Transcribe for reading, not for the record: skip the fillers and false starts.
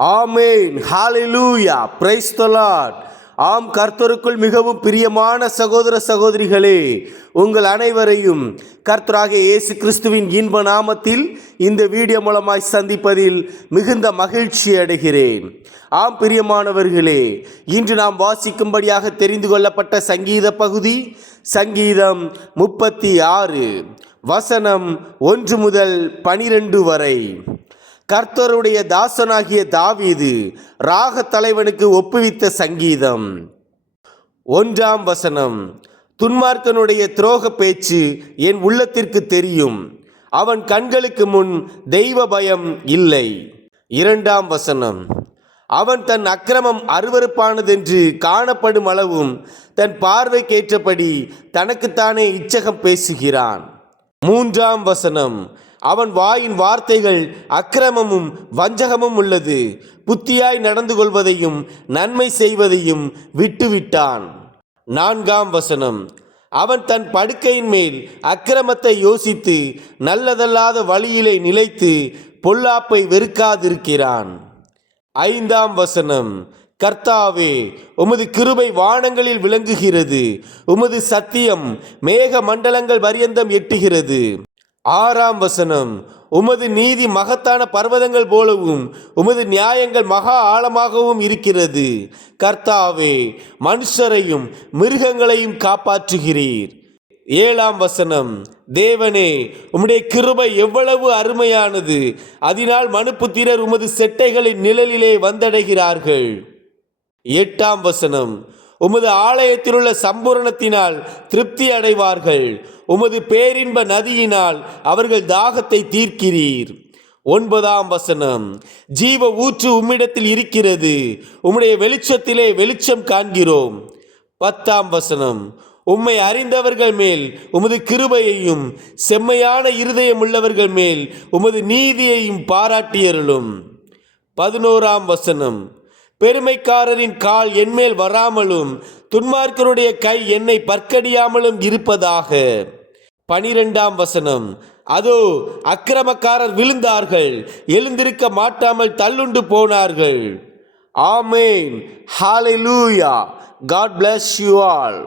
Amen. Hallelujah. praise the lord. ஆம், கர்த்தருக்குள் மிகவும் பிரியமான சகோதர சகோதரிகளே, உங்கள் அனைவரையும் கர்த்தராகிய இயேசு கிறிஸ்துவின் இன்ப நாமத்தில் இந்த வீடியோ மூலமாய் சந்திப்பதில் மிகுந்த மகிழ்ச்சி அடைகிறேன். ஆம் பிரியமானவர்களே, இன்று நாம் வாசிக்கும்படியாக தெரிந்து கொள்ளப்பட்ட சங்கீத பகுதி சங்கீதம் 36 வசனம் 1 முதல் 12 வரை. கர்த்தருடைய தாசனாகிய தாவீது ராக தலைவனுக்கு ஒப்புவித்த சங்கீதம். 1 வசனம். துன்மார்க்கனுடைய துரோக பேச்சு என் உள்ளத்திற்கு தெரியும், அவன் கண்களுக்கு முன் தெய்வ பயம் இல்லை. 2 வசனம். அவன் தன் அக்கிரமம் அருவருப்பானதென்று காணப்படும் அளவும் தன் பார்வைக்கேற்றபடி தனக்குத்தானே இச்சகம் பேசுகிறான். 3 வசனம். அவன் வாயின் வார்த்தைகள் அக்கிரமமும் வஞ்சகமும் உள்ளது, புத்தியாய் நடந்து கொள்வதையும் நன்மை செய்வதையும் விட்டுவிட்டான். 4 வசனம். அவன் தன் படுக்கையின் மேல் அக்கிரமத்தை யோசித்து நல்லதல்லாத வழியிலே நிலைத்து பொல்லாப்பை வெறுக்காதிருக்கிறான். 5 வசனம். கர்த்தாவே, உமது கிருபை வானங்களில் விளங்குகிறது, உமது சத்தியம் மேக மண்டலங்கள் பரியந்தம் எட்டுகிறது. 6 வசனம். உமது நீதி மகத்தான பர்வதங்கள் போலவும் உமது நியாயங்கள் மகா ஆழமாகவும் இருக்கிறது. கர்த்தாவே, மனுஷரையும் மிருகங்களையும் காப்பாற்றுகிறீர். 7 வசனம். தேவனே, உம்முடைய கிருபை எவ்வளவு அருமையானது, அதனால் மனுப்புத்திரர் உமது செட்டைகளின் நிழலிலே வந்தடைகிறார்கள். 8 வசனம். உமது ஆலயத்திலுள்ள சம்பூரணத்தினால் திருப்தி அடைவார்கள், உமது பேரின்ப நதியினால் அவர்கள் தாகத்தை தீர்க்கிறீர். 9 வசனம். ஜீவ ஊற்று உம்மிடத்தில் இருக்கிறது, உம்முடைய வெளிச்சத்திலே வெளிச்சம் காண்கிறோம். 10 வசனம். உம்மை அறிந்தவர்கள் மேல் உமது கிருபையையும் செம்மையான இருதயம் உள்ளவர்கள் மேல் உமது நீதியையும் பாராட்டியருளும். 11 வசனம். பெருமைக்காரரின் கால் என்மேல் வராமலும் துன்மார்க்கருடைய கை என்னை பற்கடியாமலும் இருப்பதாக. 12 வசனம். அதோ, அக்கிரமக்காரர் விழுந்தார்கள், எழுந்திருக்க மாட்டாமல் தள்ளுண்டு போனார்கள். ஆமென். ஹalleluya. God bless you all.